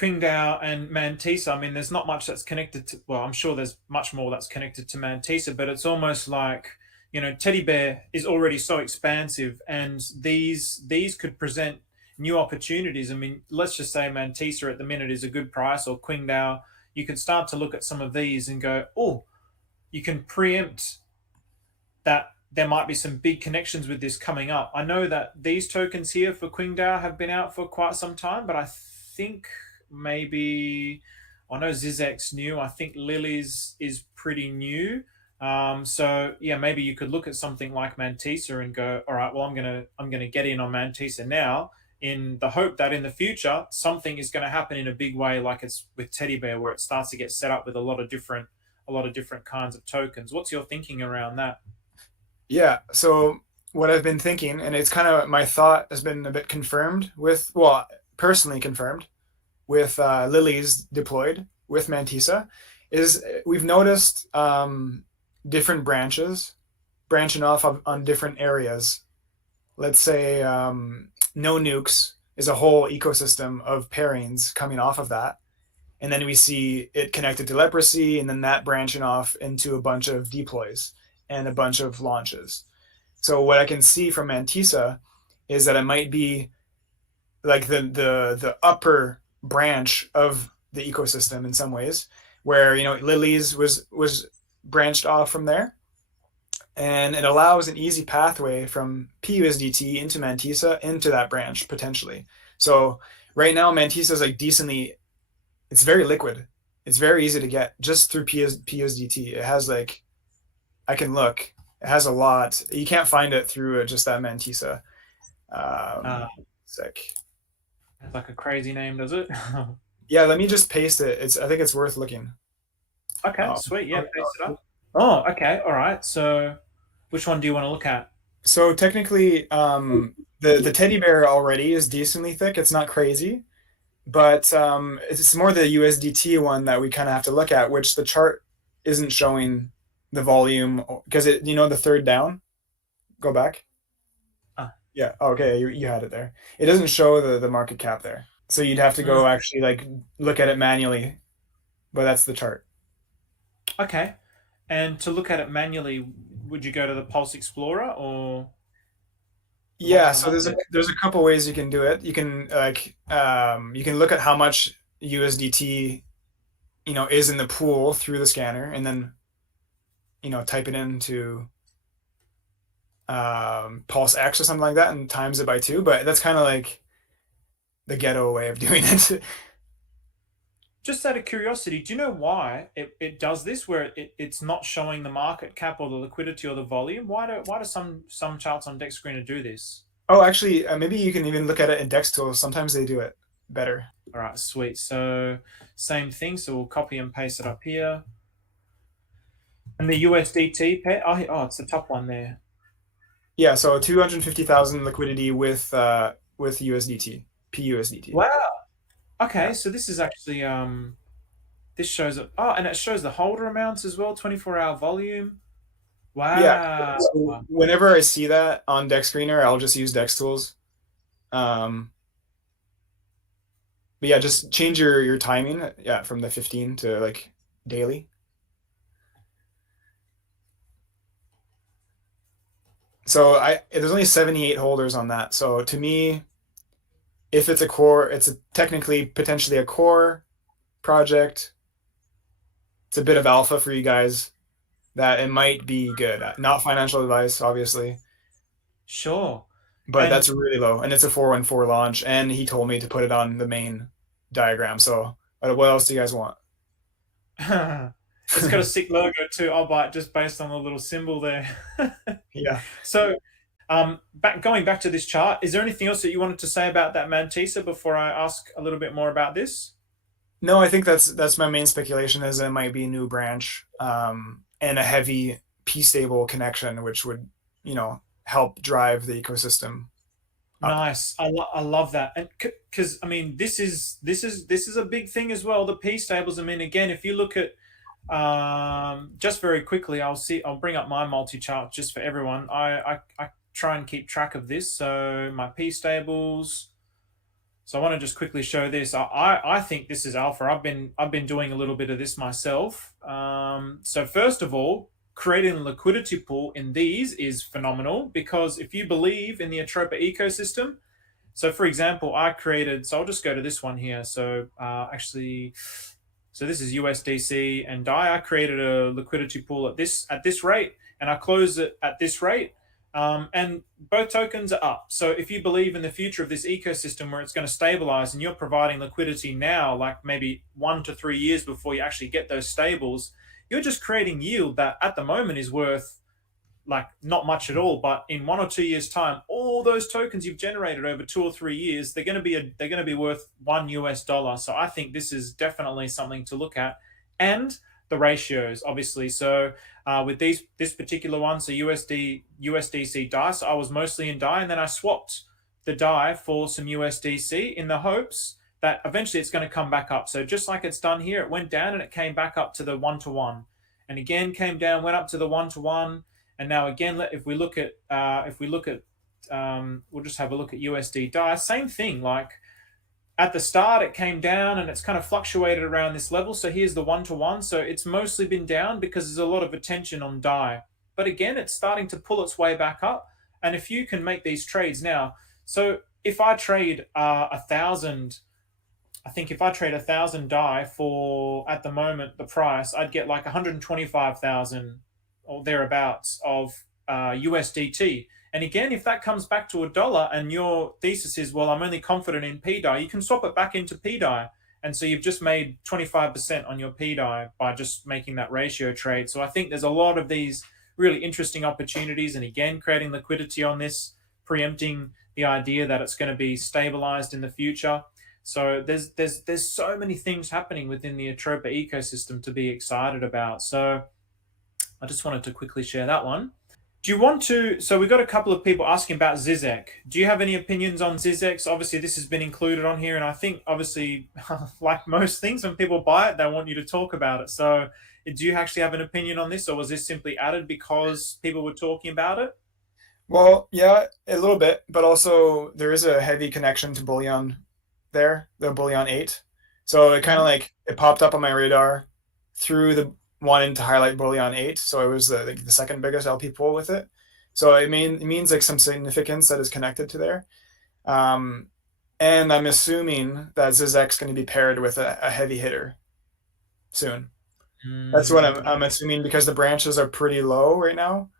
QingDao and Mantissa, I mean, there's not much that's connected to, well, I'm sure there's much more that's connected to Mantissa, but it's almost like, you know, Teddy Bear is already so expansive, and these could present new opportunities. I mean, let's just say Mantissa at the minute is a good price, or QingDao. You could start to look at some of these and go, oh, you can preempt that there might be some big connections with this coming up. I know that these tokens here for QingDao have been out for quite some time, but I think maybe, I know Zizek's new. I think Lily's is pretty new. So yeah, maybe you could look at something like Mantissa and go, all right, well, I'm gonna get in on Mantissa now, in the hope that in the future something is going to happen in a big way, like it's with Teddy Bear, where it starts to get set up with a lot of different kinds of tokens. What's your thinking around that? Yeah. So what I've been thinking, and it's kind of my thought has been a bit confirmed with, well, personally confirmed with Lily's deployed with Mantissa, is we've noticed different branches branching off on different areas. Let's say no nukes is a whole ecosystem of pairings coming off of that. And then we see it connected to leprosy, and then that branching off into a bunch of deploys and a bunch of launches. So what I can see from Mantissa is that it might be like the upper branch of the ecosystem in some ways, where Lily's was branched off from there, and it allows an easy pathway from pUSDT into Mantissa into that branch potentially. So right now Mantissa is like decently, it's very liquid. It's very easy to get just through pUSDT. It has like, I can look, it has a lot. You can't find it through just that Mantissa. Sick. Like a crazy name, does it? Yeah, let me just paste it. I think it's worth looking. Okay, sweet. Yeah, paste it up. Oh, okay. All right. So which one do you want to look at? So technically, the teddy bear already is decently thick. It's not crazy, but it's more the USDT one that we kind of have to look at, which the chart isn't showing the volume because the third down. Go back. Yeah. Okay. You had it there. It doesn't show the market cap there, so you'd have to go actually like look at it manually. But that's the chart. Okay. And to look at it manually, would you go to the Pulse Explorer or? Yeah, so there's a couple ways you can do it. You can you can look at how much USDT is in the pool through the scanner, and then type it into Pulse X or something like that and times it by 2. But that's kind of like the ghetto way of doing it. Just out of curiosity, do you know why it does this, where it's not showing the market cap or the liquidity or the volume? Why do some charts on Dex Screener do this? Oh, actually, maybe you can even look at it in Dex Tools. Sometimes they do it better. All right, sweet. So same thing. So we'll copy and paste it up here. And the USDT pair, oh, it's the top one there. Yeah, so 250,000 liquidity with USDT, pUSDT. Wow. Okay, so this is actually this shows it. Oh, and it shows the holder amounts as well, 24-hour volume. Wow. Yeah. So whenever I see that on Dex Screener, I'll just use Dex Tools. But yeah, just change your timing, from the 15 to like daily. So there's only 78 holders on that. So to me, if it's a core, it's technically potentially a core project. It's a bit of alpha for you guys that it might be good. Not financial advice, obviously. Sure. But that's really low. And it's a 414 launch. And he told me to put it on the main diagram. So what else do you guys want? It's got a sick logo too. I'll buy it just based on the little symbol there. Yeah. So going back to this chart, is there anything else that you wanted to say about that Mantissa before I ask a little bit more about this? No, I think that's my main speculation, is it might be a new branch and a heavy p-stable connection, which would help drive the ecosystem up. Nice. I love that. And because I mean this is a big thing as well, the p-stables. I mean, again, if you look at just very quickly, I'll bring up my multi-chart just for everyone. I try and keep track of this. So my p-stables. So I want to just quickly show this. I think this is alpha. I've been doing a little bit of this myself. So first of all, creating a liquidity pool in these is phenomenal, because if you believe in the Atropa ecosystem, so for example, I created, so I'll just go to this one here. So actually, so this is USDC and DAI. I created a liquidity pool at this rate, and I closed it at this rate. And both tokens are up. So if you believe in the future of this ecosystem where it's going to stabilize, and you're providing liquidity now, like maybe 1 to 3 years before you actually get those stables, you're just creating yield that at the moment is worth like not much at all. But in 1 or 2 years time, all those tokens you've generated over 2 or 3 years, they're going to be worth $1. So I think this is definitely something to look at. And the ratios, obviously. So with this particular one, so USDC DAI, so I was mostly in DAI, and then I swapped the DAI for some USDC in the hopes that eventually it's going to come back up. So just like it's done here, it went down and it came back up to the 1-to-1, and again came down, went up to the 1-to-1, and now again, if we look at we'll just have a look at USD DAI. Same thing. Like at the start, it came down and it's kind of fluctuated around this level. So here's the 1-to-1. So it's mostly been down because there's a lot of attention on DAI. But again, it's starting to pull its way back up. And if you can make these trades now, so if I trade 1,000, I think if I trade 1,000 DAI for, at the moment, the price, I'd get like 125,000 or thereabouts of USDT. And again, if that comes back to $1 and your thesis is, well, I'm only confident in pDAI, you can swap it back into pDAI. And so you've just made 25% on your pDAI by just making that ratio trade. So I think there's a lot of these really interesting opportunities. And again, creating liquidity on this, preempting the idea that it's going to be stabilized in the future. So there's so many things happening within the Atropa ecosystem to be excited about. So I just wanted to quickly share that one. Do you want to, so we've got a couple of people asking about ZIZEK. Do you have any opinions on ZIZEK? So obviously this has been included on here, and I think obviously like most things, when people buy it, they want you to talk about it. So do you actually have an opinion on this, or was this simply added because people were talking about it? Well, yeah, a little bit, but also there is a heavy connection to Bullion there, the Bullion 8. So it kind of like, it popped up on my radar through the wanting to highlight Bullion 8. So it was the second biggest LP pool with it. So it means like some significance that is connected to there. And I'm assuming that Zizek's going to be paired with a heavy hitter soon. That's what I'm assuming, because the branches are pretty low right now.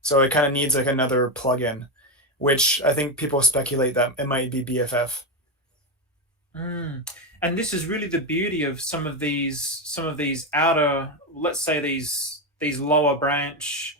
So it kind of needs like another plugin, which I think people speculate that it might be BFF. And this is really the beauty of some of these outer, let's say these lower branch,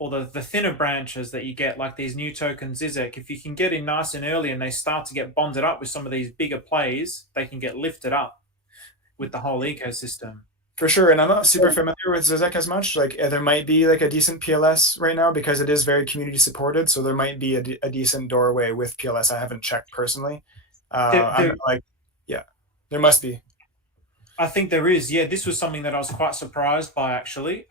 or the thinner branches that you get, like these new tokens ZIZEK. If you can get in nice and early and they start to get bonded up with some of these bigger plays, they can get lifted up with the whole ecosystem. For sure, and I'm not super familiar with Zizek as much. Like there might be like a decent PLS right now because it is very community supported. So there might be a decent doorway with PLS. I haven't checked personally. I'm like, yeah, there must be. I think there is. Yeah, this was something that I was quite surprised by, actually.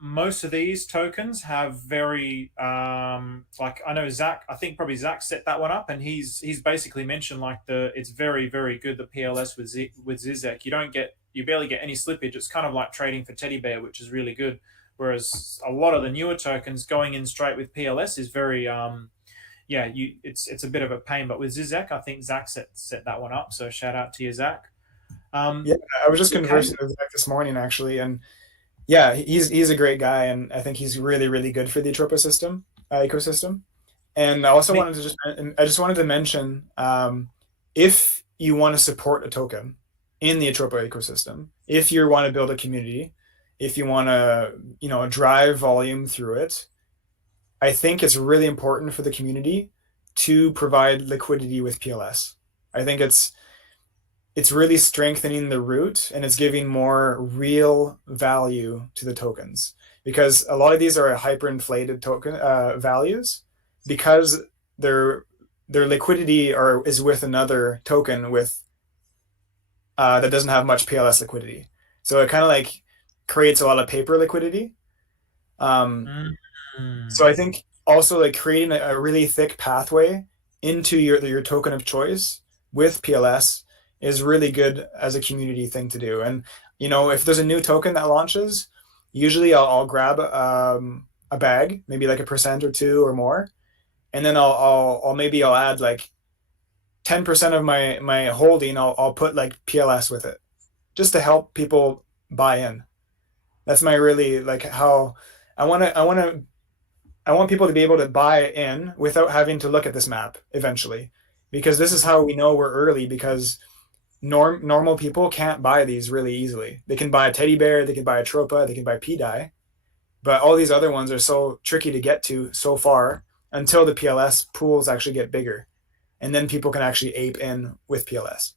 Most of these tokens have very, like I know Zach, I think probably Zach set that one up, and he's basically mentioned like it's very, very good, the PLS with Zizek. You barely get any slippage. It's kind of like trading for teddy bear, which is really good. Whereas a lot of the newer tokens going in straight with PLS is very, yeah, it's a bit of a pain. But with Zizek, I think Zach set that one up. So shout out to you, Zach. Yeah, I was just conversing with Zach this morning actually, and yeah, he's a great guy, and I think he's really, really good for the Atropa system ecosystem. And I just wanted to mention, if you want to support a token in the Atropa ecosystem, if you want to build a community, if you want to drive volume through it, I think it's really important for the community to provide liquidity with PLS. I think it's really strengthening the root, and it's giving more real value to the tokens, because a lot of these are hyperinflated token values because their liquidity is with another token with that doesn't have much PLS liquidity. So it kind of like creates a lot of paper liquidity. So I think also like creating a really thick pathway into your token of choice with PLS is really good as a community thing to do. And if there's a new token that launches, usually I'll grab a bag, maybe like a percent or two or more, and then I'll add like 10% of my holding. I'll put like PLS with it, just to help people buy in. That's my really like how I want people to be able to buy in without having to look at this map eventually, because this is how we know we're early, because normal people can't buy these really easily. They can buy a teddy bear, they can buy Atropa, they can buy pDAI, but all these other ones are so tricky to get to so far until the PLS pools actually get bigger, and then people can actually ape in with PLS.